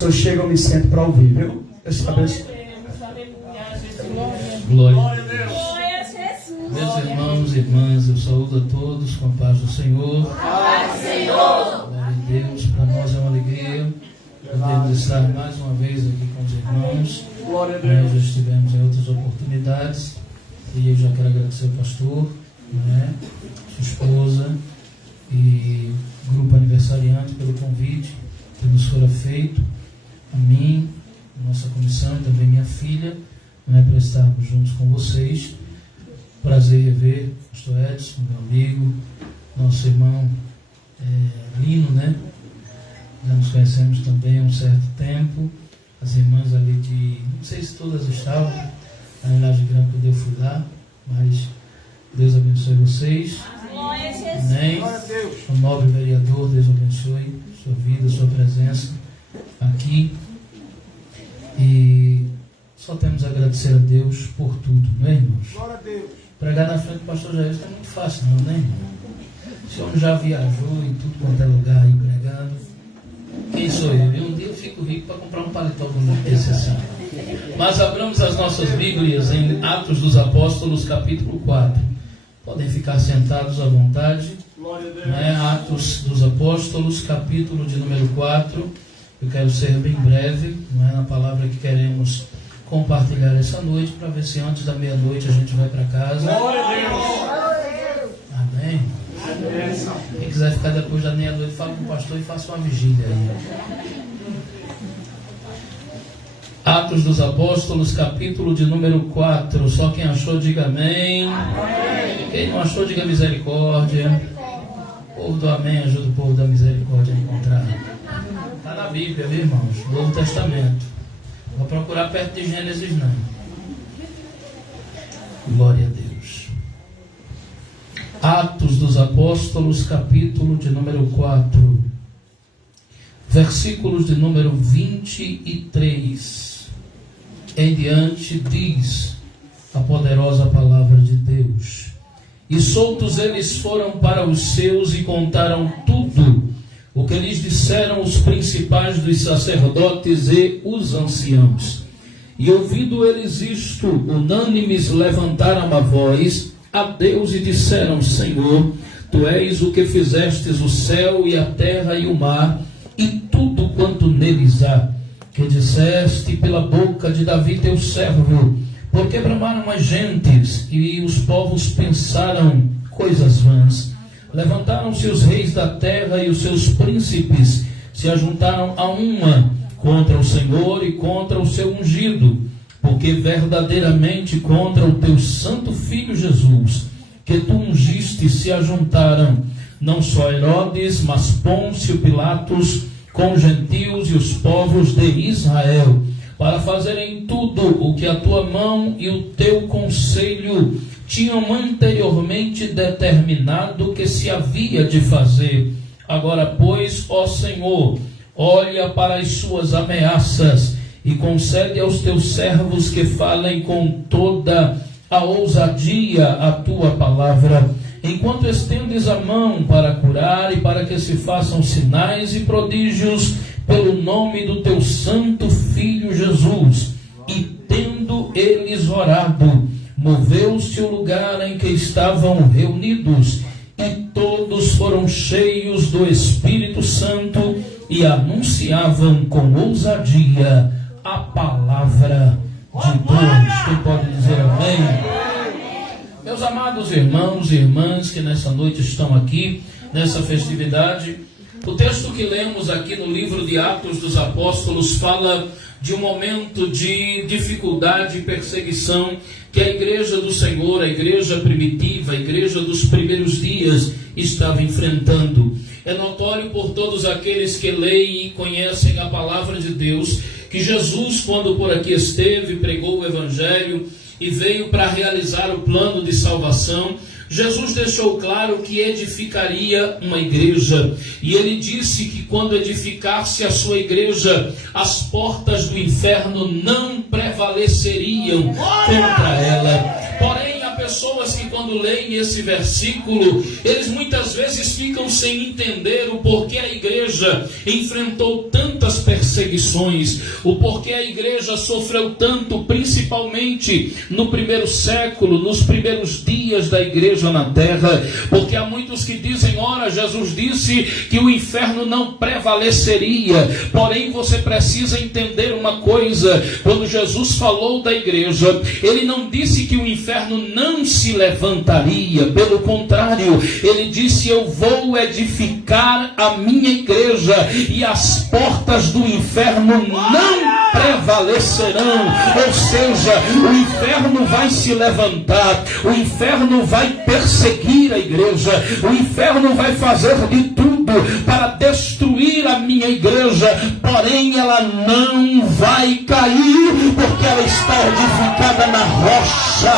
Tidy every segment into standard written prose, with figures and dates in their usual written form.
Eu chego, eu me sento para ouvir, viu? Glória a Deus. Meus irmãos e irmãs, eu saúdo a todos com a paz do Senhor. Paz do Senhor. Glória a Deus. Para nós é uma alegria podermos estar mais uma vez aqui com os irmãos. Glória a Deus. Nós já estivemos em outras oportunidades e eu já quero agradecer ao pastor, sua esposa e o grupo aniversariante pelo convite que nos fora feito, a mim, a nossa comissão e também minha filha, para estarmos juntos com vocês. Prazer rever o pastor Edson, meu amigo, nosso irmão Lino, Já nos conhecemos também há um certo tempo. As irmãs ali não sei se todas estavam, na Linhagem Grande quando eu fui lá, mas Deus abençoe vocês. Amém. O nobre vereador, Deus abençoe sua vida, sua presença aqui. E só temos a agradecer a Deus por tudo, não é, irmãos? Glória a Deus. Pregar na frente do pastor Jair não é muito fácil, não é, irmão? Esse homem já viajou em tudo quanto é lugar aí pregando. Quem sou eu? Um dia eu fico rico para comprar um paletó bonito desse assim. Mas abramos as nossas Bíblias em Atos dos Apóstolos, capítulo 4. Podem ficar sentados à vontade. Glória a Deus. Atos dos Apóstolos, capítulo de número 4. Eu quero ser bem breve, na palavra que queremos compartilhar essa noite, para ver se antes da meia-noite a gente vai para casa. Glória a Deus. Amém. Quem quiser ficar depois da meia-noite, fala com o pastor e faça uma vigília aí. Atos dos Apóstolos, capítulo de número 4. Só quem achou, diga amém. Amém. Quem não achou, diga misericórdia. O povo do amém ajuda o povo da misericórdia a encontrar. Está na Bíblia, viu, irmãos? Novo Testamento. Vou procurar perto de Gênesis, não. Glória a Deus. Atos dos Apóstolos, capítulo de número 4. Versículos de número 23. Em diante diz a poderosa palavra de Deus. E soltos eles foram para os seus e contaram tudo o que lhes disseram os principais dos sacerdotes e os anciãos. E ouvindo eles isto, unânimes levantaram a voz a Deus e disseram: Senhor, Tu és o que fizestes o céu e a terra e o mar, e tudo quanto neles há, que disseste pela boca de Davi teu servo, porque bramaram as gentes e os povos pensaram coisas vãs. Levantaram-se os reis da terra e os seus príncipes se ajuntaram a uma contra o Senhor e contra o seu ungido, porque verdadeiramente contra o teu santo Filho Jesus, que tu ungiste, se ajuntaram não só Herodes, mas Pôncio Pilatos, com os gentios e os povos de Israel, para fazerem tudo o que a tua mão e o teu conselho tinham anteriormente determinado que se havia de fazer. Agora, pois, ó Senhor, olha para as suas ameaças e concede aos teus servos que falem com toda a ousadia a tua palavra, enquanto estendes a mão para curar e para que se façam sinais e prodígios pelo nome do teu santo Filho Jesus. E tendo eles orado, moveu-se o lugar em que estavam reunidos, e todos foram cheios do Espírito Santo e anunciavam com ousadia a palavra de Deus. Quem pode dizer amém? Meus amados irmãos e irmãs que nessa noite estão aqui, nessa festividade, o texto que lemos aqui no livro de Atos dos Apóstolos fala de um momento de dificuldade e perseguição que a igreja do Senhor, a igreja primitiva, a igreja dos primeiros dias estava enfrentando. É notório por todos aqueles que leem e conhecem a palavra de Deus que Jesus, quando por aqui esteve, pregou o Evangelho e veio para realizar o plano de salvação. Jesus deixou claro que edificaria uma igreja, e ele disse que quando edificasse a sua igreja, as portas do inferno não prevaleceriam contra ela. Porém, a pessoas que quando leem esse versículo, eles muitas vezes ficam sem entender o porquê a igreja enfrentou tantas perseguições, o porquê a igreja sofreu tanto, principalmente no primeiro século, nos primeiros dias da igreja na terra, porque há muitos que dizem, ora, Jesus disse que o inferno não prevaleceria, porém você precisa entender uma coisa, quando Jesus falou da igreja, ele não disse que o inferno não se levantaria, pelo contrário, ele disse, eu vou edificar a minha igreja e as portas do inferno não prevalecerão, ou seja, o inferno vai se levantar, o inferno vai perseguir a igreja, o inferno vai fazer de tudo para destruir a minha igreja, porém ela não vai cair, porque ela está edificada na rocha,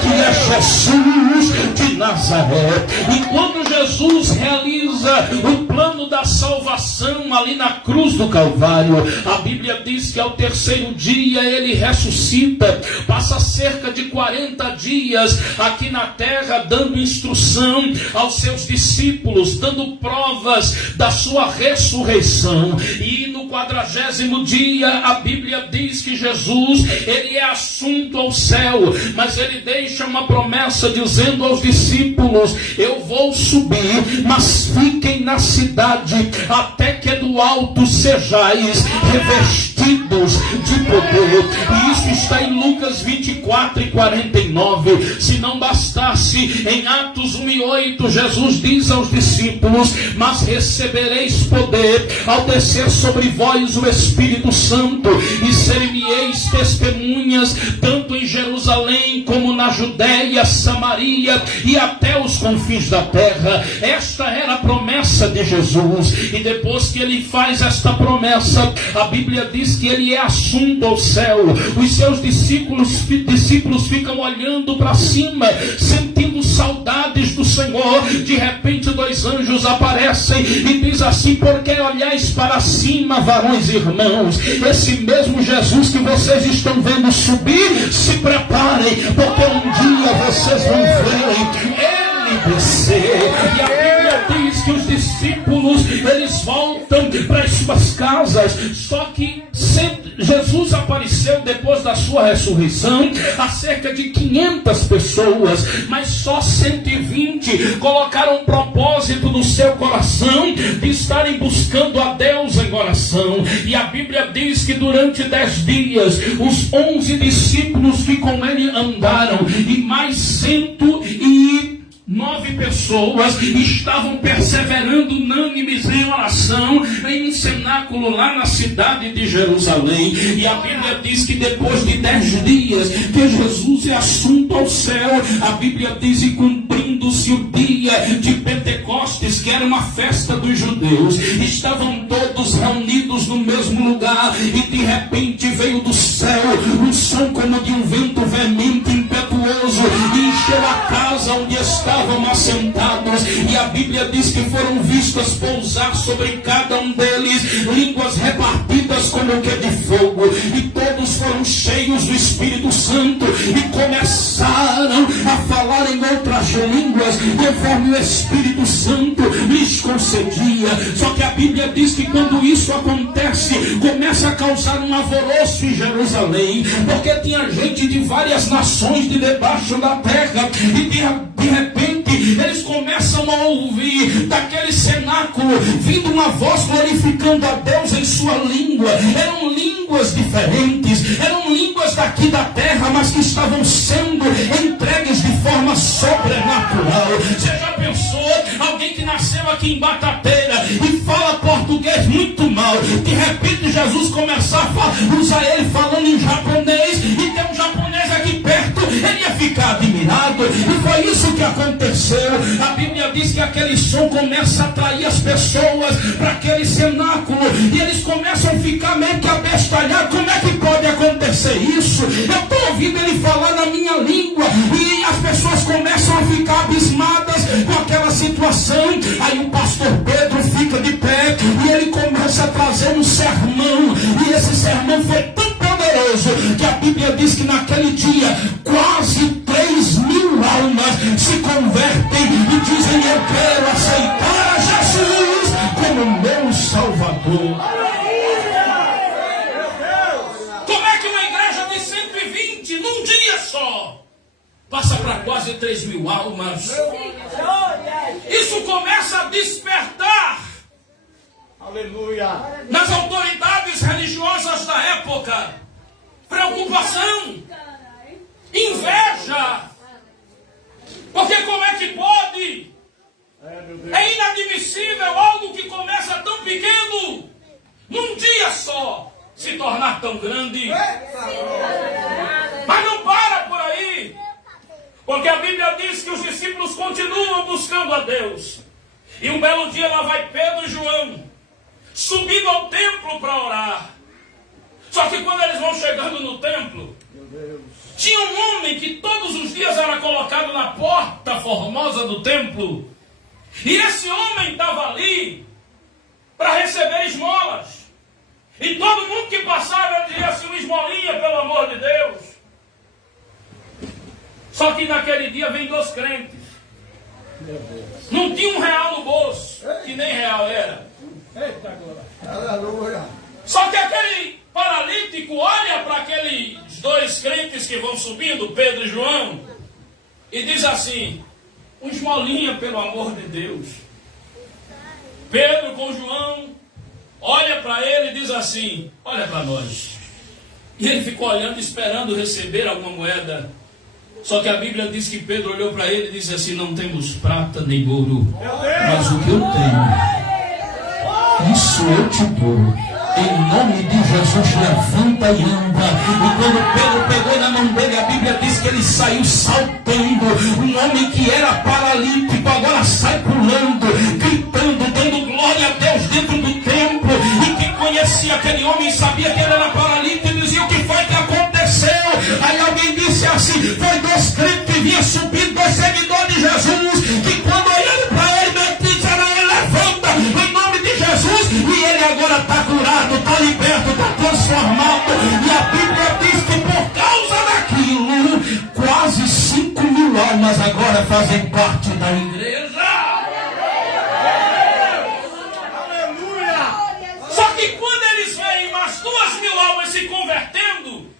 que é Jesus de Nazaré. E quando Jesus realiza o plano da salvação ali na cruz do Calvário, a Bíblia diz que ao terceiro dia ele ressuscita, passa cerca de 40 dias aqui na terra dando instrução aos seus discípulos, dando provas da sua ressurreição. E no 40º dia a Bíblia diz que Jesus, ele é assunto ao céu, mas ele deixa uma promessa dizendo aos discípulos, eu vou subir, mas fiquem na cidade até que do alto sejais revestidos de poder. E isso está em Lucas 24:49. Se não bastasse, em Atos 1:8, Jesus diz aos discípulos, mas recebereis poder ao descer sobre vós o Espírito Santo, e ser-me-eis testemunhas tanto em Jerusalém como na Judéia, Samaria e até os confins da terra. Esta era a promessa de Jesus, e depois que ele faz esta promessa, a Bíblia diz que ele é assunto ao céu. Os seus discípulos ficam olhando para cima, sentindo saudades do Senhor. De repente 2 anjos aparecem e diz assim, porque olhais para cima, varões e irmãos, esse mesmo Jesus que vocês estão vendo subir, se preparem, porque um dia vocês vão ver ele descer. E a Bíblia diz que os discípulos, eles voltam para as suas casas, só que Jesus apareceu depois da sua ressurreição a cerca de 500 pessoas, mas só 120 colocaram um propósito no seu coração de estarem buscando a Deus em oração. E a Bíblia diz que durante 10 dias os 11 discípulos que com ele andaram e mais 109 pessoas estavam perseverando unânimes em oração em um cenáculo lá na cidade de Jerusalém. E a Bíblia diz que depois de 10 dias que Jesus é assunto ao céu, a Bíblia diz, e cumprindo-se o dia de Pentecostes, que era uma festa dos judeus, estavam todos reunidos no mesmo lugar, e de repente veio do céu um som como de um vento veemente, impetuoso, e encheu a casa onde estavam assentados. E a Bíblia diz que foram vistas pousar sobre cada um deles línguas repartidas como que de fogo, e todos foram cheios do Espírito Santo e começaram a falar em outras línguas conforme o Espírito Santo lhes concedia. Só que a Bíblia diz que quando isso acontece, começa a causar um alvoroço em Jerusalém, porque tinha gente de várias nações de debaixo da terra, e de repente eles começam a ouvir daquele cenáculo vindo uma voz glorificando a Deus em sua língua. Eram línguas diferentes, eram línguas daqui da terra, mas que estavam sendo entregues de forma sobrenatural. Você já pensou alguém que nasceu aqui em Batateira e fala português muito mal, de repente Jesus começar a usar ele falando em japonês, e tem um japonês aqui perto, ele ia ficar admirado. E foi isso que aconteceu. A Bíblia diz que aquele som começa a atrair as pessoas para aquele cenáculo, e eles começam a ficar meio que abestalhados. Como é que pode acontecer isso? Eu estou ouvindo ele falar na minha língua, e as pessoas começam a ficar abismadas com aquela situação. Aí o pastor Pedro fica de pé e ele começa a trazer um sermão, e esse sermão foi tão poderoso que a Bíblia diz que naquele dia quase 3.000 passa para quase 3.000 almas. Isso começa a despertar Aleluia. nas autoridades religiosas da época preocupação, inveja. Porque como é que pode? Meu Deus. É inadmissível algo que começa tão pequeno, num dia só, se tornar tão grande. Mas não para por aí. Porque a Bíblia diz que os discípulos continuam buscando a Deus. E um belo dia lá vai Pedro e João, subindo ao templo para orar. Só que quando eles vão chegando no templo, tinha um homem que todos os dias era colocado na porta formosa do templo. E esse homem estava ali para receber esmolas. E todo mundo que passava dizia assim, uma esmolinha, pelo amor de Deus. Só que naquele dia vem 2 crentes. Não tinha R$1 no bolso, que nem real era. Aleluia. Só que aquele paralítico olha para aqueles 2 crentes que vão subindo, Pedro e João, e diz assim, uma esmolinha, pelo amor de Deus. Pedro com João olha para ele e diz assim, olha para nós. E ele ficou olhando, esperando receber alguma moeda. Só que a Bíblia diz que Pedro olhou para ele e disse assim, não temos prata nem ouro, mas o que eu tenho, isso eu te dou. Em nome de Jesus, levanta e anda. E quando Pedro pegou na mão dele, a Bíblia diz que ele saiu saltando. Um homem que era paralítico agora sai pulando, gritando, dando glória a Deus dentro do templo. E quem conhecia aquele homem sabia que ele era paralítico e dizia, o que foi que aconteceu? Aí alguém disse assim, foi 2 crentes que vinham subindo, 2 seguidores de Jesus, que quando olharam para ele, disseram, ele levanta, em nome de Jesus, e ele agora está curado, está liberto, está transformado. E a Bíblia diz que por causa daquilo, quase 5.000 almas agora fazem parte da igreja. Aleluia. Só que quando eles veem mais 2.000 almas se convertendo,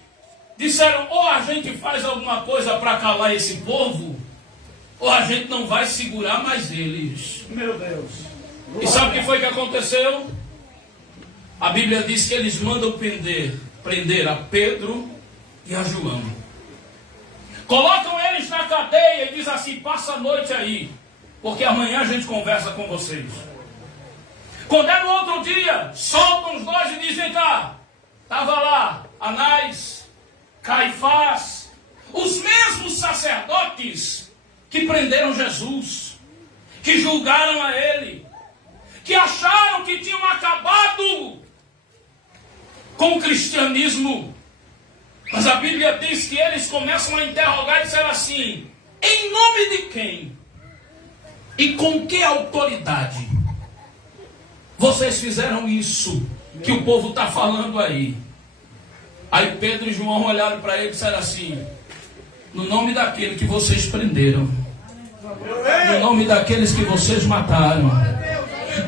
disseram, ou a gente faz alguma coisa para calar esse povo, ou a gente não vai segurar mais eles. Meu Deus. E sabe o que foi que aconteceu? A Bíblia diz que eles mandam prender a Pedro e a João. Colocam eles na cadeia e diz assim, passa a noite aí, porque amanhã a gente conversa com vocês. Quando é no outro dia, soltam os 2 e dizem, tá, estava lá Anás, Caifás, os mesmos sacerdotes que prenderam Jesus, que julgaram a ele, que acharam que tinham acabado com o cristianismo. Mas a Bíblia diz que eles começam a interrogar e disseram assim, em nome de quem? E com que autoridade vocês fizeram isso que o povo está falando aí? Aí Pedro e João olharam para ele e disseram assim, no nome daquele que vocês prenderam, no nome daqueles que vocês mataram,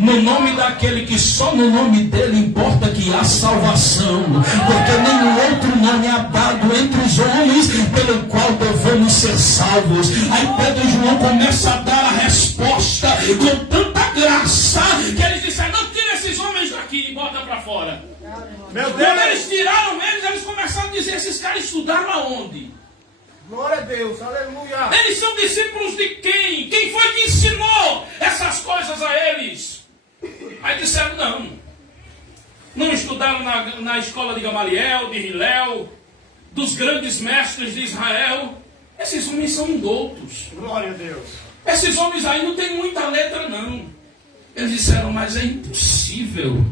no nome daquele que só no nome dele importa que há salvação, porque nenhum outro nome é dado entre os homens pelo qual devemos ser salvos. Aí Pedro e João começam a dar a resposta com tanta graça que eles disseram, não, tira esses homens daqui e bota para fora. Meu Quando Deus. eles tiraram eles começaram a dizer, esses caras estudaram aonde? Glória a Deus. Aleluia. Eles são discípulos de quem? Quem foi que ensinou essas coisas a eles? Aí disseram, não estudaram na escola de Gamaliel, de Hilel, dos grandes mestres de Israel. Esses homens são indoutos. Glória a Deus. Esses homens aí não tem muita letra, não. Eles disseram, mas é impossível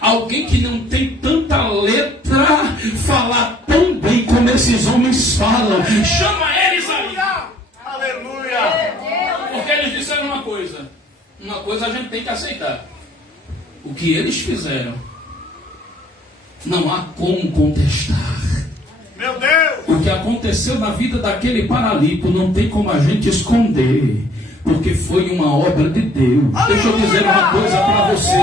alguém que não tem tanta letra falar tão bem como esses homens falam. Chama eles aí. Aleluia. Porque eles disseram uma coisa a gente tem que aceitar. O que eles fizeram, não há como contestar. Meu Deus. O que aconteceu na vida daquele paralítico não tem como a gente esconder. porque foi uma obra de Deus. Deixa eu dizer uma coisa para você.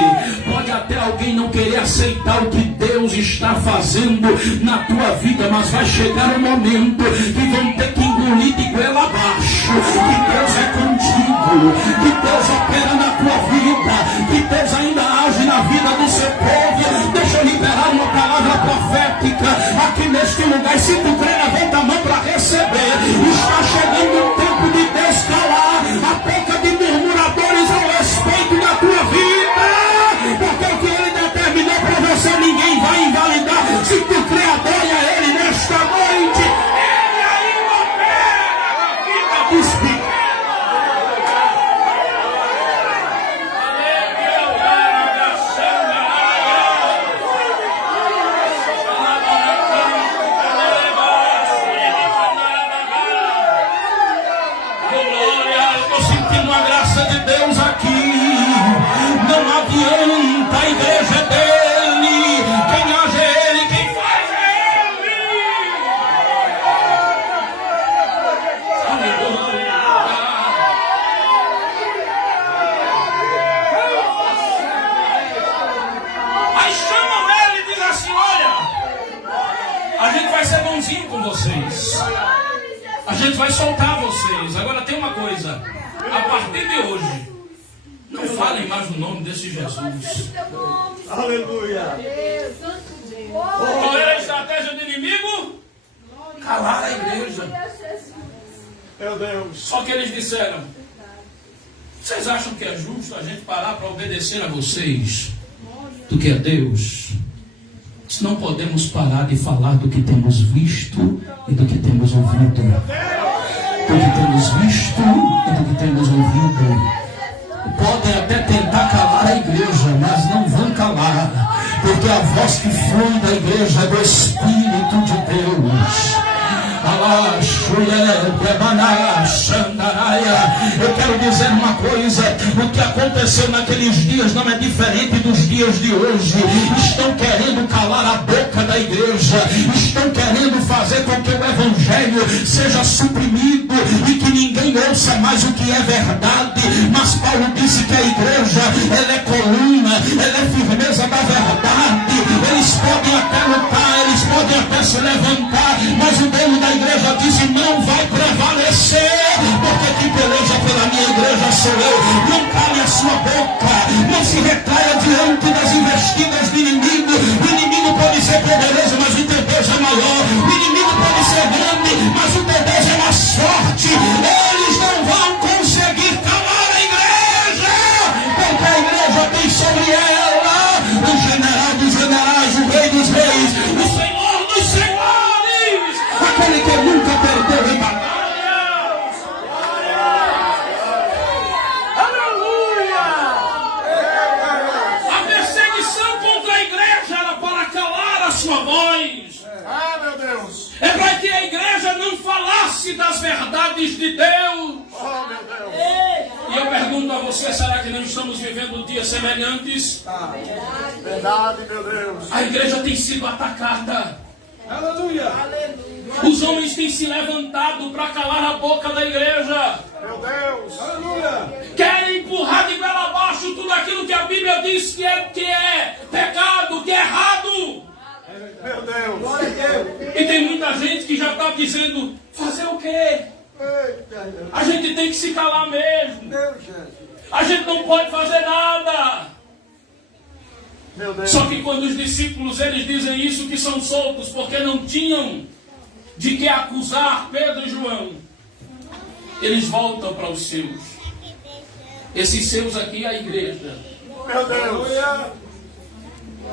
Pode até alguém não querer aceitar o que Deus está fazendo na tua vida, mas vai chegar um momento que vão ter que engolir de goela abaixo. Que Deus é contigo, que Deus opera na tua vida, que Deus ainda age na vida do seu povo. Deixa eu liberar uma palavra profética aqui neste lugar. Se tu crê, levanta a mão para receber. Está chegando o tempo de Deus calar a boca de murmuradores ao respeito da tua vida, porque o que Ele determinou para você ninguém vai invalidar. Se tu crê, adore a Ele nesta noite. Ele ainda opera na vida dos pequenos. Deus aqui, não adianta, a igreja é dele, quem age é ele, quem faz é ele. Aleluia. Aí chamam ele e dizem assim: olha, a gente vai ser bonzinho com vocês, a gente vai soltar vocês. Agora tem uma coisa: a partir de hoje, não falem mais o nome desse Jesus. Aleluia. Qual era a estratégia do inimigo? Calar a igreja. Meu Deus. Só que eles disseram: vocês acham que é justo a gente parar para obedecer a vocês do que a Deus? Não podemos parar de falar do que temos visto e do que temos ouvido. Do que temos visto e do que temos ouvido. Podem até tentar calar a igreja, mas não vão calar, porque a voz que flui da igreja é do Espírito de Deus. Eu quero dizer uma coisa: o que aconteceu naqueles dias não é diferente dos dias de hoje. Estão querendo calar a boca da igreja, estão querendo fazer com que o evangelho seja suprimido e que ninguém ouça mais o que é verdade. Mas Paulo disse que a igreja, ela é coluna, ela é firmeza da verdade. Eles podem até lutar, eles podem até se levantar, mas o dono da igreja disse: não vai prevalecer, porque quem peleja pela minha igreja sou eu. Não cale a sua boca, não se retraia diante das investidas do inimigo. O inimigo pode ser poderoso, mas o teu Deus é maior. O inimigo pode ser grande, mas o teu Deus é mais forte. Eles não vão conseguir calar a igreja, porque a igreja tem sobre ela o general dos generais, o rei dos reis, o senhor dos senhores, aquele que nunca perdeu em batalha. Aleluia. A perseguição contra a igreja era para calar a sua voz. Ah, meu Deus. É para que a igreja não falasse das verdades de Deus. Oh, meu Deus. E eu pergunto a você: será que não estamos vivendo dias semelhantes? Verdade, meu Deus. A igreja tem sido atacada. Aleluia. Os homens têm se levantado para calar a boca da igreja. Meu Deus. Aleluia. Querem empurrar de goela abaixo tudo aquilo que a Bíblia diz que é pecado, que é errado. Meu Deus. Glória a Deus. E tem muita gente que já está dizendo: fazer o quê? Eita, A gente tem que se calar mesmo. Deus, Jesus. A gente não pode fazer nada. Meu Deus. Só que quando os discípulos eles dizem isso, que são soltos porque não tinham de que acusar Pedro e João, eles voltam para os seus. Esses seus aqui é a igreja. Meu Deus.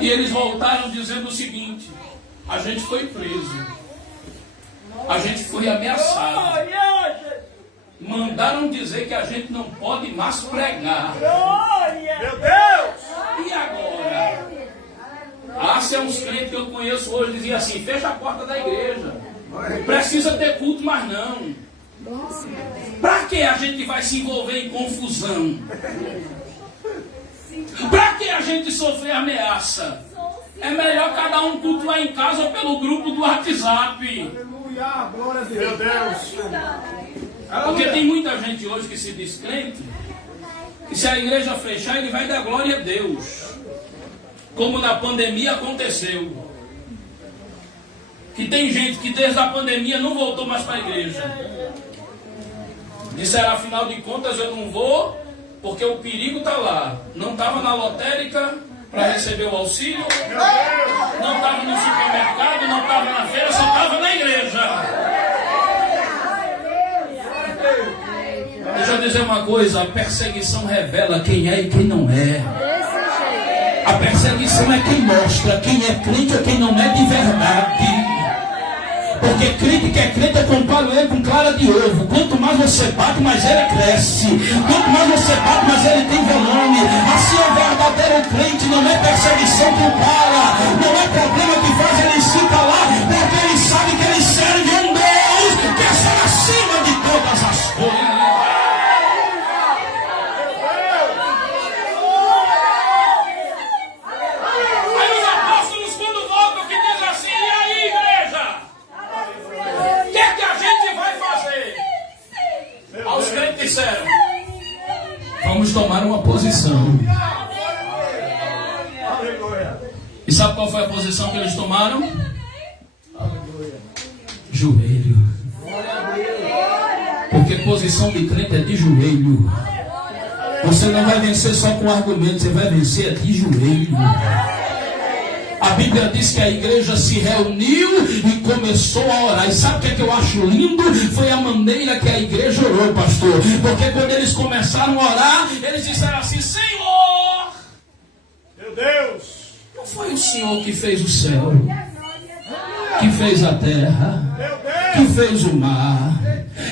E eles voltaram dizendo o seguinte: a gente foi preso, a gente foi ameaçado, mandaram dizer que a gente não pode mais pregar. Meu Deus. E agora? Ah, se é uns crentes que eu conheço hoje diziam assim: fecha a porta da igreja, não precisa ter culto mais não. Para que a gente vai se envolver em confusão? Para que a gente sofrer ameaça? É melhor cada um cultuar em casa ou pelo grupo do WhatsApp. Aleluia. Glória a Deus. Meu Deus. Porque tem muita gente hoje que se diz crente, e se a igreja fechar, ele vai dar glória a Deus. Como na pandemia aconteceu. Que tem gente que desde a pandemia não voltou mais para a igreja. Disseram, afinal de contas, eu não vou, porque o perigo está lá. Não estava na lotérica para receber o auxílio, não estava no supermercado, não estava na feira, só estava na igreja. Deixa eu dizer uma coisa, a perseguição revela quem é e quem não é. A perseguição é quem mostra quem é crente ou quem não é de verdade. Porque crente que é crente é comparo ele com clara de ovo. Quanto mais você bate, mais ele cresce. Quanto mais você bate, mais ele tem volume. Assim o verdadeiro crente não é perseguição que o para, não é problema que faz ele se calar, porque ele sabe que ele serve um Deus que está acima de todas as coisas. Disseram, vamos tomar uma posição. E sabe qual foi a posição que eles tomaram? Joelho. Porque posição de crente é de joelho. Você não vai vencer só com argumento, você vai vencer de joelho. A Bíblia diz que a igreja se reuniu e começou a orar. E sabe o que eu acho lindo? Foi a maneira que a igreja orou, pastor. Porque quando eles começaram a orar, eles disseram assim: Senhor, meu Deus, não foi o Senhor que fez o céu, que fez a terra, que fez o mar,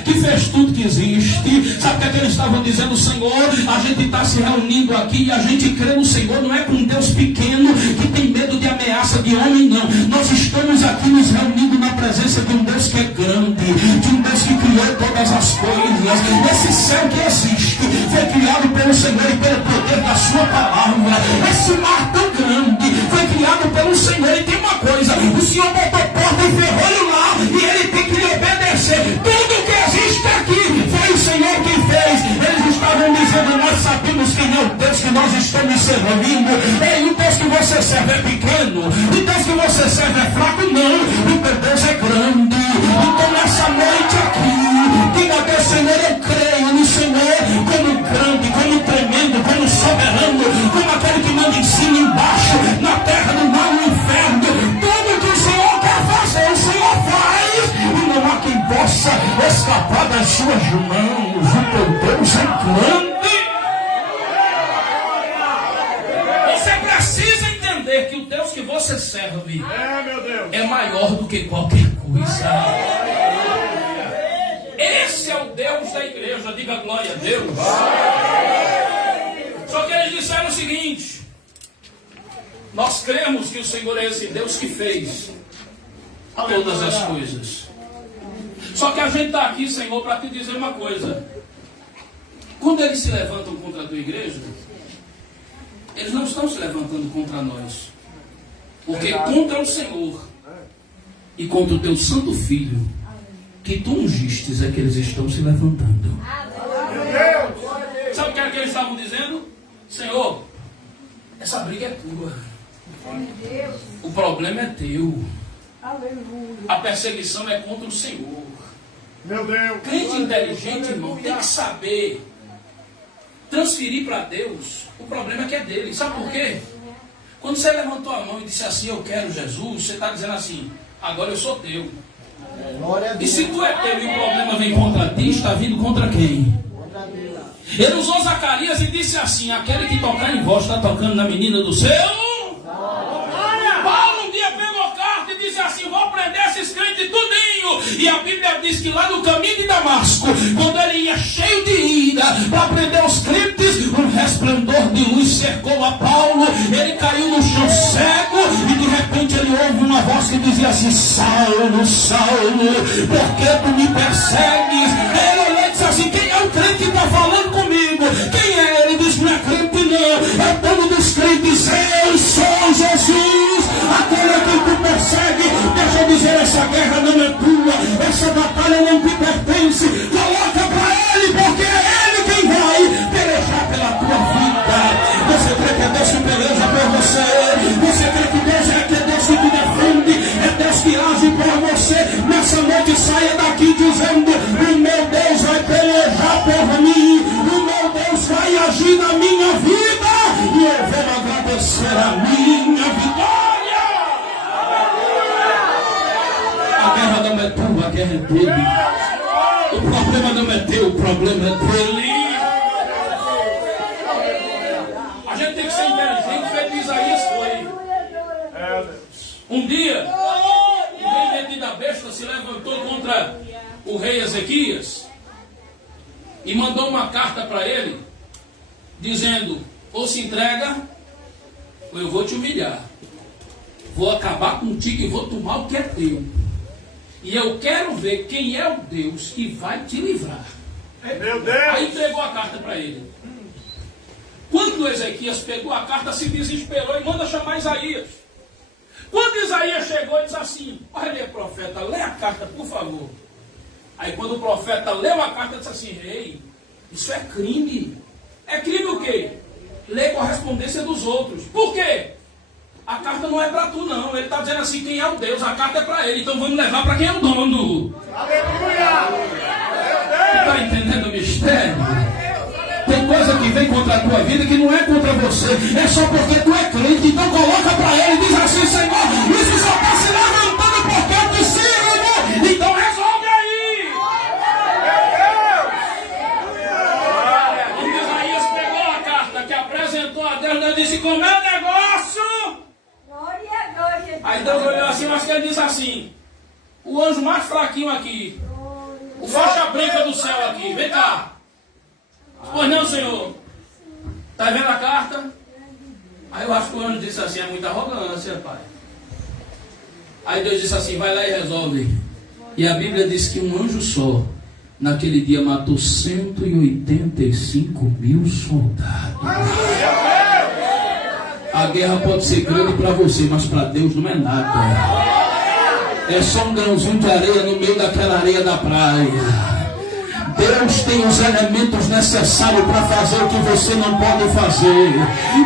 que fez tudo que existe? Sabe o que eles estavam dizendo? Senhor, a gente está se reunindo aqui e a gente crê no Senhor, não é com um Deus pequeno que tem medo de ameaça de homem, não. Nós estamos aqui nos reunindo na presença de um Deus que é grande, de um Deus que criou todas as coisas. Esse céu que existe foi criado pelo Senhor e pelo poder da sua palavra. Esse mar tão grande foi criado pelo Senhor. E tem uma coisa, o Senhor botou porta e ferrolho lá e ele tem que lhe obedecer. Tudo que existe aqui foi o Senhor que fez. Eles estavam dizendo: nós sabemos quem é o Deus que nós estamos servindo. Ei, o Deus que você serve é pequeno, o Deus que você serve é fraco, não. O teu Deus é grande. Então nessa noite aqui, diga a Deus: Senhor, eu creio no Senhor como grande, como tremendo, como soberano, como aquele que manda em cima e embaixo, na terra, no mar, no inferno. Tudo que o Senhor quer fazer, o Senhor faz, e não há quem possa escapar das suas mãos. O teu Deus é grande. Você precisa entender que o Deus que você serve é maior do que qualquer coisa. Esse é o Deus da igreja. Diga glória a Deus. Só que eles disseram o seguinte: nós cremos que o Senhor é esse Deus que fez todas as coisas. Só que a gente está aqui, Senhor, para te dizer uma coisa. Quando eles se levantam contra a tua igreja, eles não estão se levantando contra nós. Porque contra o Senhor e contra o teu santo filho, que tu ungistes, é que eles estão se levantando. Sabe o que eles estavam dizendo? Senhor, essa briga é tua. O problema é teu. A perseguição é contra o Senhor. meu Deus. Crente inteligente, irmão, tem que saber transferir para Deus o problema que é dele. Sabe por quê? Quando você levantou a mão e disse assim: eu quero Jesus, você está dizendo assim: agora eu sou teu. E se tu é teu e o problema vem contra ti, está vindo contra quem? Ele usou Zacarias e disse assim: aquele que tocar em vós está tocando na menina do seu. Paulo um dia pegou carta e disse assim: vou prender esses crentes tudinho. E a Bíblia diz que lá no caminho de Damasco, quando ele ia cheio de ira para prender os crentes, um resplendor de luz cercou a Paulo. Ele caiu no chão cego e de repente ele ouve uma voz que dizia assim: Saulo, Saulo, por que tu me persegues? Ele olhou e disse assim: quem é o crente que está falando comigo? Quem é? Ele disse: não é crente não, é dono dos crentes. Eu sou Jesus, aquele a quem tu persegue. Deixa eu dizer, essa guerra não é tua, essa batalha não te pertence. Coloca noite saia daqui dizendo: o meu Deus vai pelejar por mim, o meu Deus vai agir na minha vida, e eu vou agradecer a minha vitória. A guerra não é tua, a guerra é dele. O problema não é teu, o problema é dele. A gente tem que ser inteligente, feito Isaías foi. Um dia, o rei metido da besta se levantou contra o rei Ezequias e mandou uma carta para ele, dizendo: ou se entrega, ou eu vou te humilhar. Vou acabar contigo e vou tomar o que é teu. E eu quero ver quem é o Deus que vai te livrar. Meu Deus! Aí entregou a carta para ele. Quando Ezequias pegou a carta, se desesperou e manda chamar Isaías. Quando Isaías chegou, ele disse assim: olha, profeta, lê a carta, por favor. Aí quando o profeta leu a carta, ele disse assim: rei, isso é crime. É crime o quê? Ler correspondência dos outros. Por quê? A carta não é para tu, não. Ele está dizendo assim: quem é o Deus? A carta é para ele. Então vamos levar para quem é o dono. Aleluia! Está entendendo o mistério? Tem coisa que vem contra a tua vida que não é contra você. É só porque tu é crente. Então coloca para ele e diz assim: Senhor, isso só está se levantando porque eu te sirvo. Então resolve aí. Quando Isaías pegou a carta que apresentou a Deus, Deus disse: como é o negócio? Aí Deus olhou assim, mas que ele disse assim: o anjo mais fraquinho aqui, o faixa branca do céu aqui, vem cá. Pois não, Senhor. Está vendo a carta? Aí eu acho que o anjo disse assim: é muita arrogância, pai. Aí Deus disse assim: vai lá e resolve. E a Bíblia diz que um anjo só, naquele dia, matou 185 mil soldados. A guerra pode ser grande para você, mas para Deus não é nada. É só um grãozinho de areia no meio daquela areia da praia. Deus tem os elementos necessários para fazer o que você não pode fazer.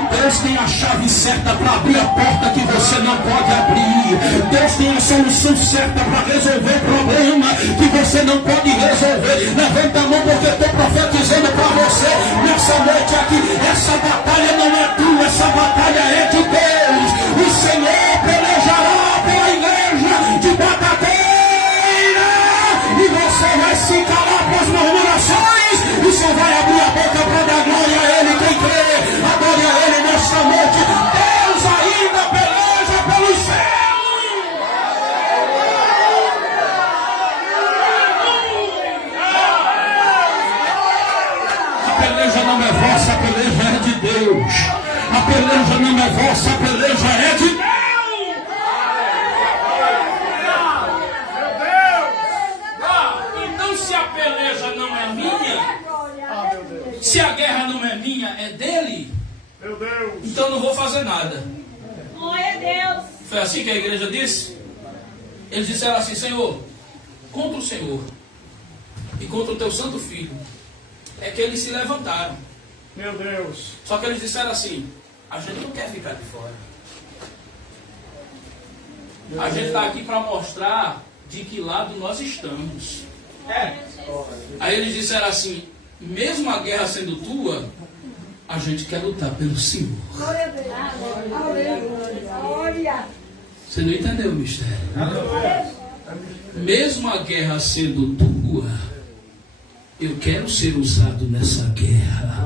Deus tem a chave certa para abrir a porta que você não pode abrir. Deus tem a solução certa para resolver o problema que você não pode resolver. Levanta a mão, porque estou profetizando para você nessa noite aqui: essa batalha não é tua, essa batalha é de Deus. O Senhor pelejará pela igreja de batadeira, e você vai se calar com as murmurações e só vai abrir a boca para dar glória a Ele. Quem crê, adore a Ele nesta noite. Deus ainda peleja pelos céus. A peleja não é vossa, a peleja é de Deus. A peleja não é vossa, a peleja é de Deus. Se a guerra não é minha, é dele. Meu Deus! Então não vou fazer nada. Glória a Deus. Foi assim que a igreja disse? Eles disseram assim: Senhor, contra o Senhor e contra o teu santo filho é que eles se levantaram. Meu Deus! Só que eles disseram assim: a gente não quer ficar de fora. A gente está aqui para mostrar de que lado nós estamos. Aí eles disseram assim: mesmo a guerra sendo tua, a gente quer lutar pelo Senhor. Você não entendeu o mistério? Mesmo a guerra sendo tua, eu quero ser usado nessa guerra.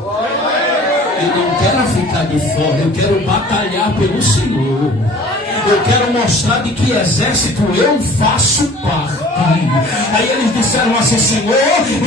Eu não quero ficar de fora, eu quero batalhar pelo Senhor. Eu quero mostrar de que exército eu faço parte. Aí eles disseram assim: Senhor,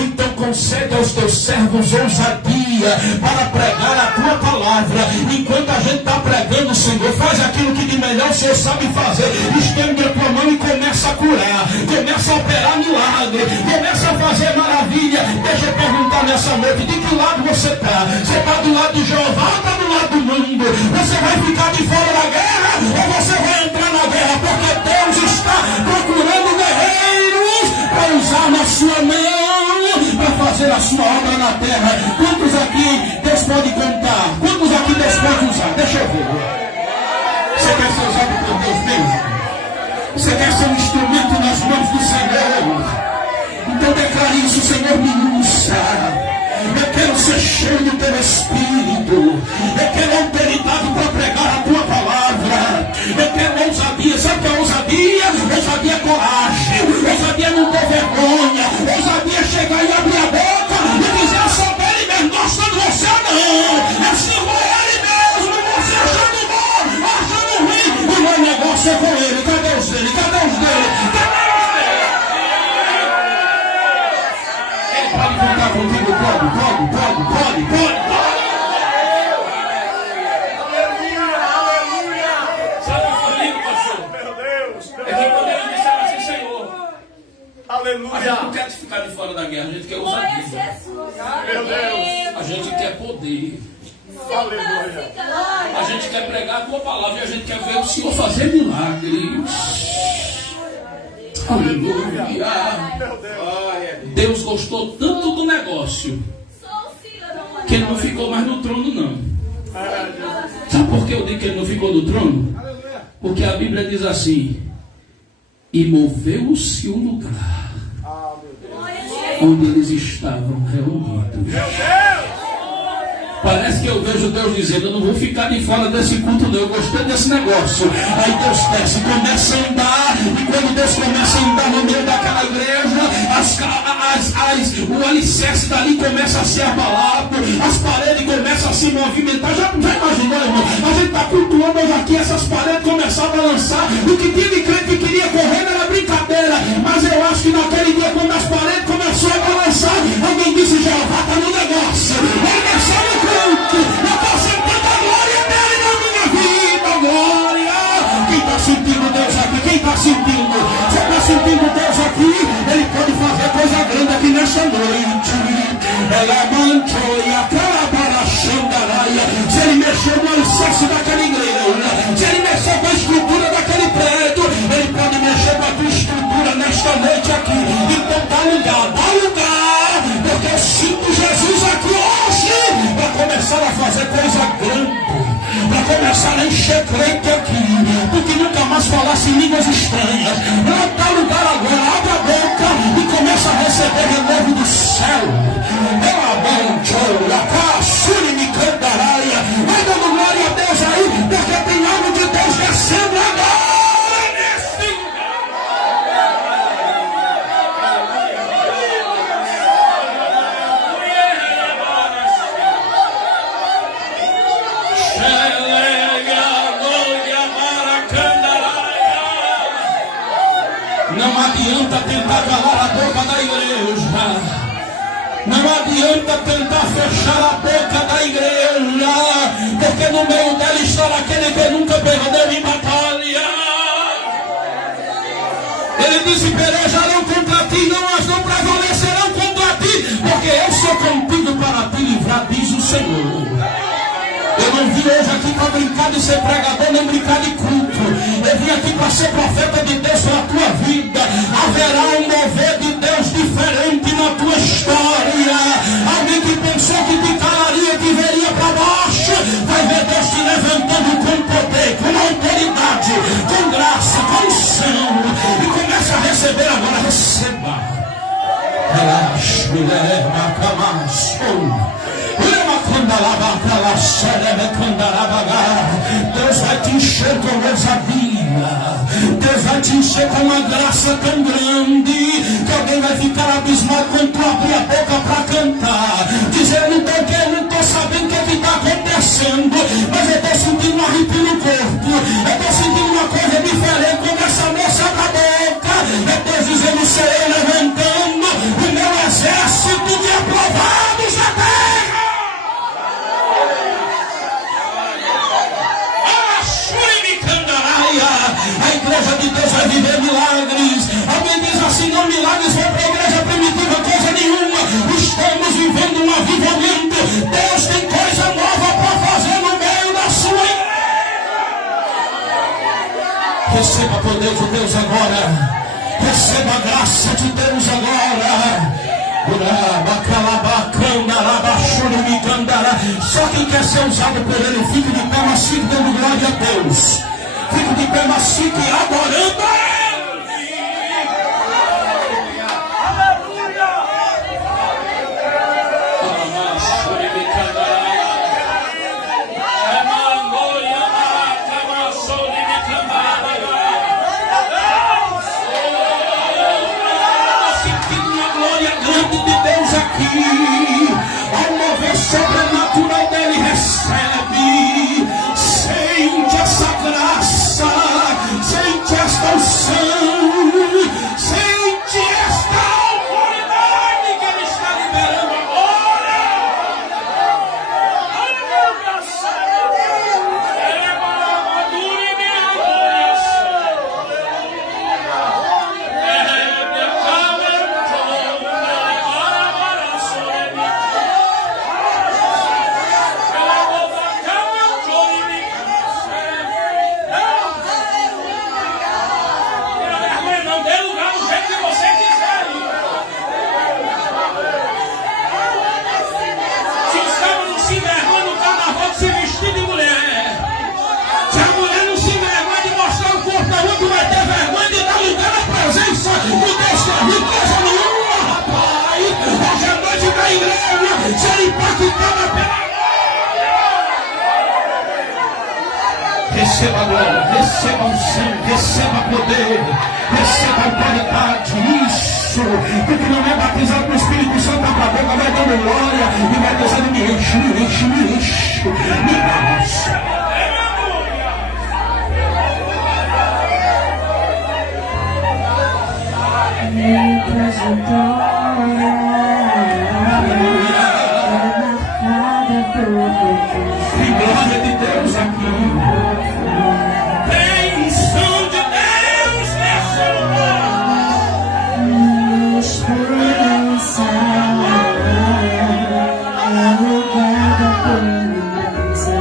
então concede aos teus servos ousadia para pregar a tua palavra. Enquanto a gente está pregando, Senhor, faz aquilo que de melhor o Senhor sabe fazer. Estende a tua mão e começa a curar, começa a operar milagre, começa a fazer maravilha. Deixa eu perguntar nessa noite: de que lado você está? Você está do lado de Jeová ou está do lado do mundo? Você vai ficar de fora da guerra ou você vai entrar na guerra? Porque Deus está procurando guerreiros para usar na sua mão, para fazer a sua obra na terra. Quantos aqui Deus pode contar? Quantos aqui Deus pode usar? Deixa eu ver. Você quer ser usado por Deus mesmo? Você quer ser um instrumento nas mãos do Senhor? declarar isso, Senhor, me usa. Eu quero ser cheio do teu Espírito. Eu quero autoridade para pregar a tua palavra. Eu quero ousadia. Sabe o que é ousadia? Ousadia é coragem. Ousadia é não ter vergonha. Ousadia é chegar e abrir a boca e dizer: eu sou dele mesmo, não sou de você não. Eu sirvo ele mesmo. Você achando bom, achando ruim. O meu negócio é com ele. Cadê os dele? Cadê os dele? Pode contar contigo, pode. Sabe o que foi lindo, pastor? Meu Deus. É que quando eles disseram assim: Senhor, Aleluia. a gente não quer ficar de fora da guerra, a gente quer Glória a ousadia. Jesus. Meu Deus. A gente quer poder. Aleluia. A gente quer pregar a tua palavra e a gente quer ver o Senhor fazer milagres. Aleluia. Meu Deus. Deus gostou tanto do negócio que ele não ficou mais no trono, não. Sabe por que eu digo que ele não ficou no trono? Porque a Bíblia diz assim: e moveu-se o lugar onde eles estavam reunidos. Meu Deus. Parece que eu vejo Deus dizendo: eu não vou ficar de fora desse culto não, eu gostei desse negócio. Aí Deus desce, começa a andar, e quando Deus começa a andar no meio daquela igreja, o alicerce dali começa a ser abalado, as paredes começam a se movimentar. Já imaginou, irmão? A gente está cultuando hoje aqui, essas paredes começaram a balançar. O que tinha de crente que queria correr era brincadeira, mas eu acho que naquele dia, quando as paredes começaram a balançar, alguém disse: Jeová está no negócio. Ele desceu no culto. Eu estou sentindo a glória dele na minha vida. Glória. Quem está sentindo Deus aqui? Quem está sentindo? Você está sentindo Deus aqui? Ele pode fazer coisa grande aqui nessa noite. Ela manchou e a calabara xandaraia. Se ele mexeu no alicerce daquela igreja, se ele mexeu com a estrutura daquele prédio, ele pode mexer com a tua estrutura nesta noite aqui. Então dá lugar, porque eu sinto Jesus aqui hoje para começar a fazer coisa grande, para começar a encher crente aqui, porque nunca mais falasse em línguas estranhas. Não dá lugar agora, abre a boca e começa a receber renovo do céu. Vai dando glória a Deus aí, porque tem algo de Deus descendo agora nesse lugar. Não adianta tentar calar a boca da igreja. Não adianta tentar fechar a boca da igreja, porque no meio dela está aquele que nunca perdeu em batalha. Ele disse: pelejarão contra ti, mas não prevalecerão contra ti, porque eu sou contigo para te livrar, diz o Senhor. Eu não vim hoje aqui para brincar de ser pregador, nem brincar de culto. Eu vim aqui para ser profeta de Deus para a tua vida. Haverá um mover de Deus diferente na tua história. Alguém que pensou que te calaria, que veria para baixo, vai ver Deus te levantando com poder, com autoridade, com graça, com unção. E começa a receber agora, receba. Relaxa, me leva, camaço. Deus vai te encher com ousadia. Deus vai te encher com uma graça tão grande que alguém vai ficar abismado quando tu abrir a boca para cantar, dizendo: eu não estou sabendo o que está acontecendo, mas eu estou sentindo um arrepio no corpo, eu estou sentindo uma coisa diferente quando essa moça abre a boca. É Deus dizendo: sou eu levantando o meu exército de aprovados na terra. A igreja de Deus vai viver milagres. Alguém diz assim: não, milagres vão para a igreja primitiva, coisa nenhuma. Estamos vivendo um avivamento. Deus tem coisa nova para fazer no meio da sua igreja. Receba poder de Deus agora. Receba a graça de Deus agora. Só quem quer ser usado por ele, fique de pé macio dando glória a Deus. Fique de pé macio e adorando a ele. receba unção, receba poder, receba autoridade. Isso, porque não é batizado no Espírito Santo, para a boca vai dando glória e vai dizendo: me enche, me enche, me enche, me enche. Minha trajetória é marcada por Que glória de Deus aqui. Bênção de Deus nesse lugar. minha esperança é lugar da presença.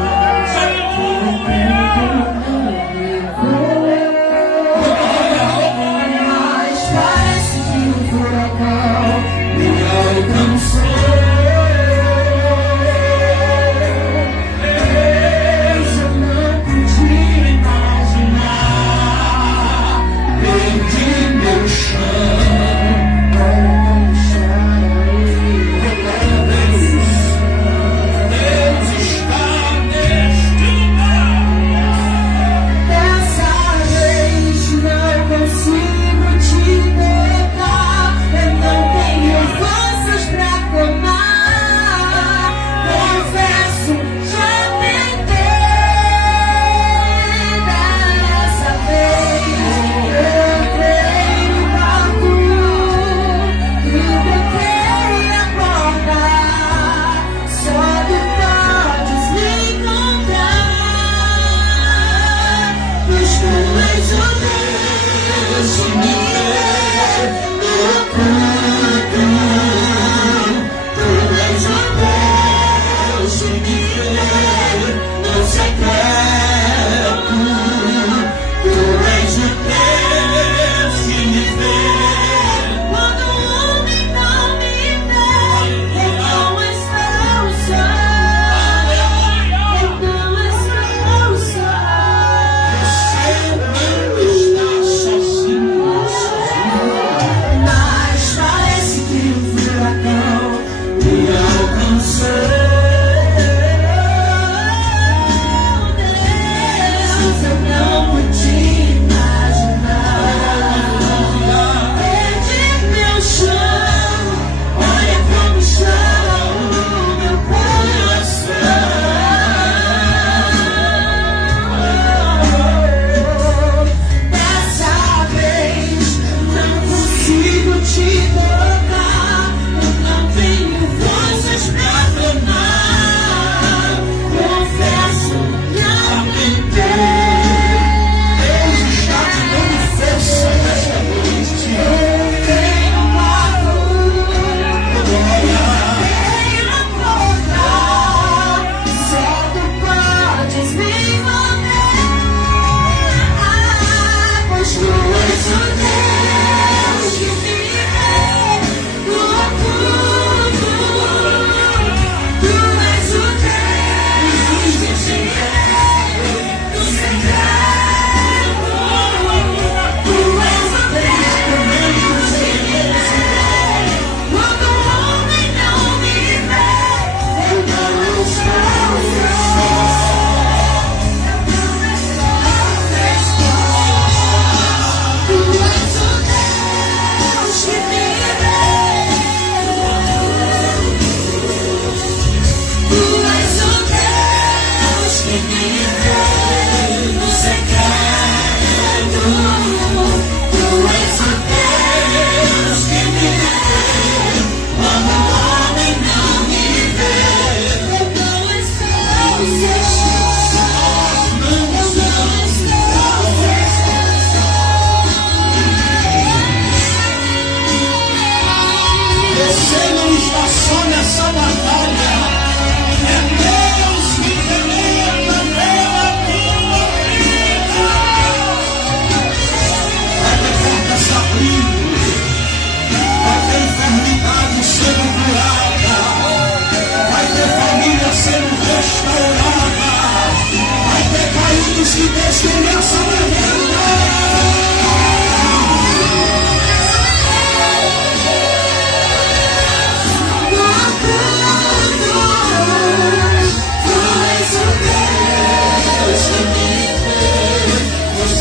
Mas parece que o furacão me alcançou. Eu não podia imaginar. Perdi meu chão. Como chorei. Deus está neste lugar. Dessa vez não consigo te tocar. Eu não tenho forças pra clamar. Confesso, já tentei. Dessa vez eu entrei no barco e toquei a porta. Só tu podes me encontrar. Pois tu és o Deus que me vê no oculto. Tu és o Deus que me vê no secreto. Tu és o Deus que me vê quando o homem não me vê. Então estou só. Então estou só. Você não está sozinho. Mas parece que o furacão me alcançou. Deus, eu não podia imaginar. Perdi meu chão. Olha como chora o meu coração. Dessa vez não consigo te tocar. Eu não tenho forças pra clamar. Confesso, já tentei. Deus está te dando força nesta noite. Eu tenho barco, tenho a porta. Só tu podes me encontrar. Pois tu és o Deus que me vê no oculto. Tu és o Deus que me vê no secreto. Tu és o Deus que me vê quando o homem não me vê. Eu não estou só. Tu és o Deus que me vê. Tu és o Deus que me vê no secreto. Tu és o Deus que me vê quando o homem não me vê. Eu não estou só. Eu não estou Você não está só nessa batalha. É Deus que peleja pela tua vida. Vai ter portas se abrindo. Vai ter enfermidade sendo curada. Vai ter família sendo restaurada. Vai ter caídos que Deus começa a levantar. Tu és o Deus que me vê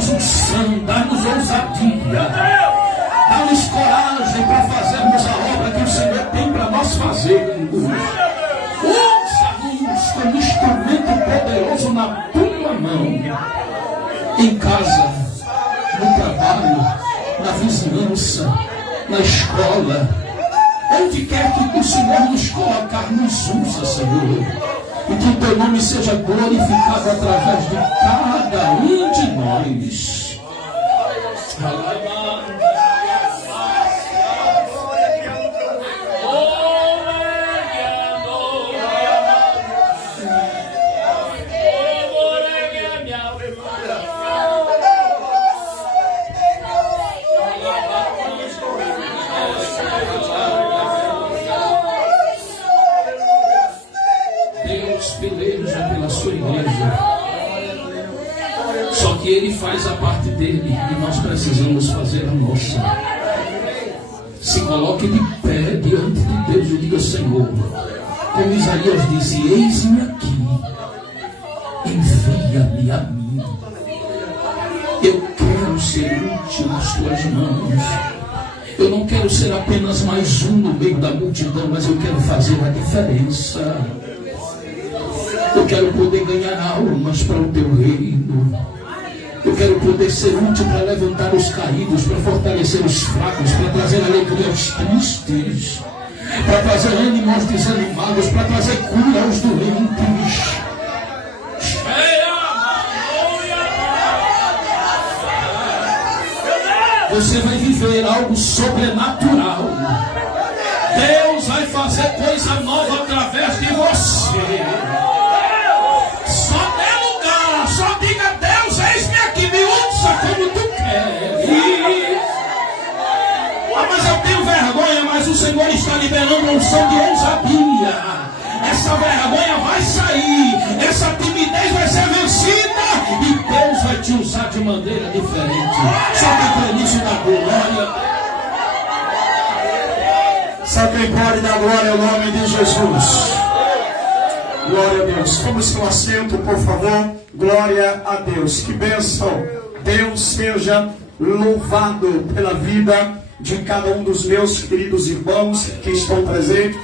dá-nos unção, dá-nos ousadia, dá-nos coragem para fazermos a obra que o Senhor tem para nós fazermos. Usa-nos como instrumento poderoso na tua mão, em casa, no trabalho, na vizinhança, na escola, onde quer que o Senhor nos colocar, nos usa, Senhor. E que o teu nome seja glorificado através de cada um de nós. Peleja pela sua igreja. Só que Ele faz a parte dele e nós precisamos fazer a nossa. Se coloque de pé diante de Deus e diga: Senhor, como Isaías disse, eis-me aqui, envia-me a mim. Eu quero ser útil nas tuas mãos. Eu não quero ser apenas mais um no meio da multidão, mas eu quero fazer a diferença. Eu quero poder ganhar almas para o teu reino. Eu quero poder ser útil para levantar os caídos, para fortalecer os fracos, para trazer alegria aos tristes, para trazer ânimo aos desanimados, para trazer cura aos doentes. Você vai viver algo sobrenatural. Deus vai fazer coisa nova através de você. Como tu queres. Mas eu tenho vergonha, mas o Senhor está liberando um som de ousadia. Essa vergonha vai sair, essa timidez vai ser vencida e Deus vai te usar de maneira diferente. Só que com o início da glória. Só quem pode dar glória ao nome de Jesus. Glória a Deus. Tome seu assento, por favor. Glória a Deus. Que bênção. Deus seja louvado pela vida de cada um dos meus queridos irmãos que estão presentes.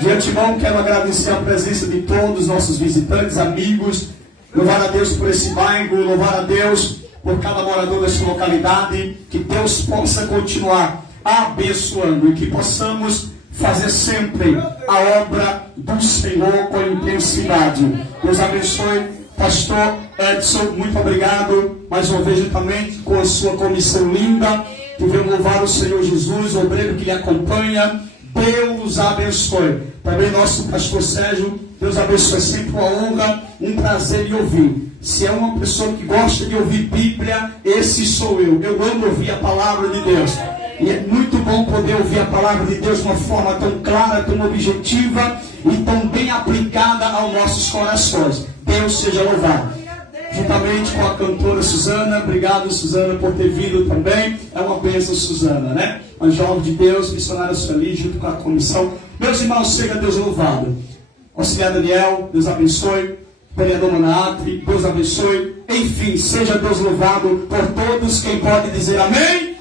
De antemão, quero agradecer a presença de todos os nossos visitantes, amigos. Louvar a Deus por esse bairro, louvar a Deus por cada morador dessa localidade. Que Deus possa continuar abençoando e que possamos fazer sempre a obra do Senhor com intensidade. Deus abençoe. Pastor Edson, muito obrigado mais uma vez juntamente com a sua comissão linda. Que venham louvar o Senhor Jesus, o obreiro que lhe acompanha. Deus abençoe. Também nosso pastor Sérgio, Deus abençoe. É sempre uma honra, um prazer de ouvir. Se é uma pessoa que gosta de ouvir Bíblia, esse sou eu. Eu amo ouvir a palavra de Deus. E é muito bom poder ouvir a palavra de Deus de uma forma tão clara, tão objetiva e tão bem aplicada aos nossos corações. Deus seja louvado. Juntamente com a cantora Suzana. Obrigado, Suzana, por ter vindo também. É uma bênção, Suzana, né? Uma jovem de Deus, missionária Sueli, junto com a comissão. Meus irmãos, seja Deus louvado. Auxiliar Daniel, Deus abençoe. Vereador Manaatri, Deus abençoe. Enfim, seja Deus louvado por todos. Quem pode dizer amém?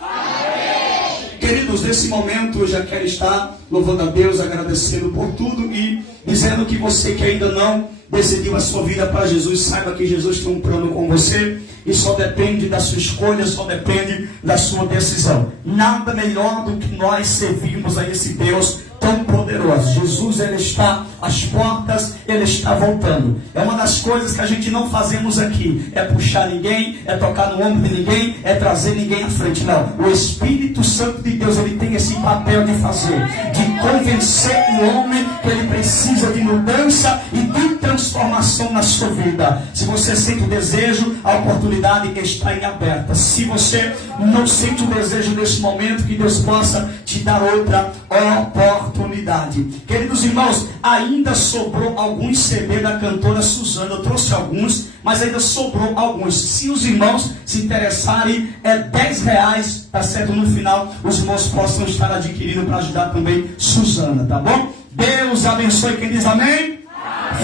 Queridos, nesse momento eu já quero estar louvando a Deus, agradecendo por tudo e dizendo que você que ainda não decidiu a sua vida para Jesus, saiba que Jesus tem um plano com você e só depende da sua escolha, só depende da sua decisão. Nada melhor do que nós servirmos a esse Deus tão poderoso. Jesus, Ele está às portas, Ele está voltando. É uma das coisas que a gente não fazemos aqui. É puxar ninguém, é tocar no ombro de ninguém, é trazer ninguém à frente. Não. O Espírito Santo de Deus, Ele tem esse papel de fazer, de convencer o homem que ele precisa de mudança e de transformação na sua vida. Se você sente o desejo, a oportunidade está em aberta. Se você não sente o desejo nesse momento, que Deus possa te dar outra oportunidade. Queridos irmãos, ainda sobrou alguns CD da cantora Suzana. Eu trouxe alguns, mas ainda sobrou alguns. Se os irmãos se interessarem, é R$10, tá certo? No final, os irmãos possam estar adquirindo para ajudar também Suzana, tá bom? Deus abençoe. Quem diz amém?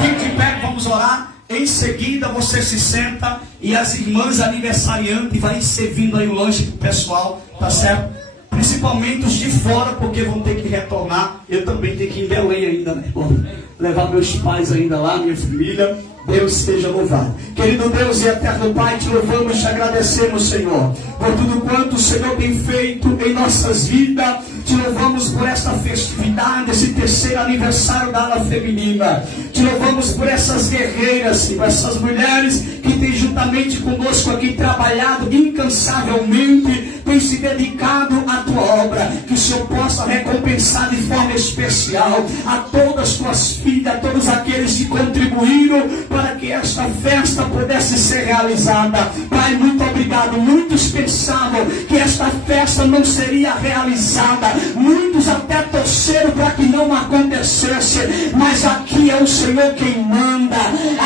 Fique de pé, vamos orar. Em seguida você se senta e as irmãs aniversariantes vai servindo aí o lanche pro pessoal, tá certo? Principalmente os de fora, porque vão ter que retornar. Eu também tenho que ir em Belém ainda, né, irmão? Levar meus pais ainda lá, minha família. Deus seja louvado. Querido Deus e eterno Pai, te louvamos e te agradecemos, Senhor, por tudo quanto o Senhor tem feito em nossas vidas. Te louvamos por esta festividade, esse terceiro aniversário da ala feminina. Te louvamos por essas guerreiras, Senhor, essas mulheres que têm juntamente conosco aqui trabalhado incansavelmente, têm se dedicado à tua obra. Que o Senhor possa recompensar de forma especial a todas as tuas filhas, a todos aqueles que contribuíram para que esta festa pudesse ser realizada. Pai, muito obrigado. Muitos pensavam que esta festa não seria realizada. Muitos até torceram para que não acontecesse. Mas aqui é o Senhor quem manda.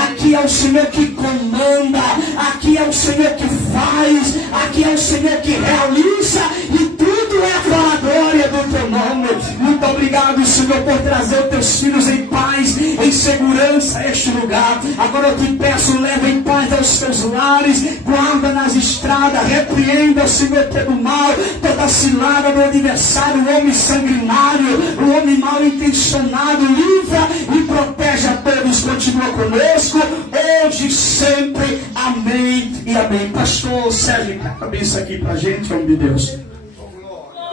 Aqui é o Senhor que comanda. Aqui é o Senhor que faz. Aqui é o Senhor que realiza. E tudo é para a glória do teu nome. Muito obrigado, Senhor, por trazer os teus filhos em paz, em segurança a este lugar. Agora eu te peço, leva em paz aos teus lares, guarda nas estradas, repreenda, Senhor, todo mal, toda cilada do adversário, o homem sanguinário, o homem mal intencionado, livra e protege a todos, continua conosco, hoje e sempre, amém e amém. Pastor Sérgio, acabei isso aqui pra gente, homem de Deus.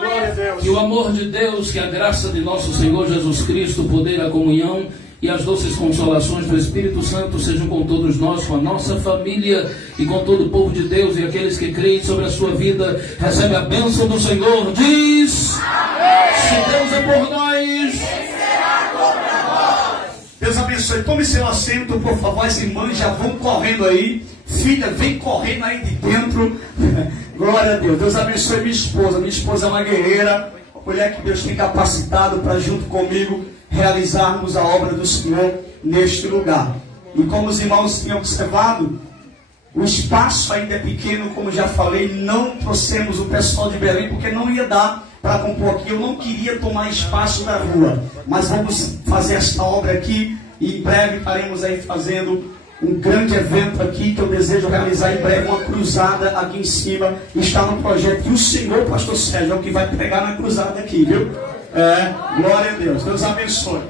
Glória a Deus. Que o amor de Deus, que a graça de nosso Senhor Jesus Cristo, o poder, a comunhão e as doces consolações do Espírito Santo sejam com todos nós, com a nossa família e com todo o povo de Deus e aqueles que creem sobre a sua vida. Recebe a bênção do Senhor. Diz: amém. Se Deus é por nós, quem será contra nós? Deus abençoe. Tome seu assento, por favor. As irmãs já vão correndo aí. Filha, vem correndo aí de dentro. Glória a Deus. Deus abençoe minha esposa. Minha esposa é uma guerreira, uma mulher que Deus tem capacitado para, junto comigo, realizarmos a obra do Senhor neste lugar. E como os irmãos tinham observado, o espaço ainda é pequeno, como já falei. Não trouxemos o pessoal de Belém porque não ia dar para compor aqui. Eu não queria tomar espaço da rua, mas vamos fazer esta obra aqui e em breve estaremos aí fazendo um grande evento aqui que eu desejo realizar em breve, uma cruzada aqui em cima. Está no projeto. E o Senhor, pastor Sérgio, é o que vai pregar na cruzada aqui, viu? Glória a Deus. Deus abençoe.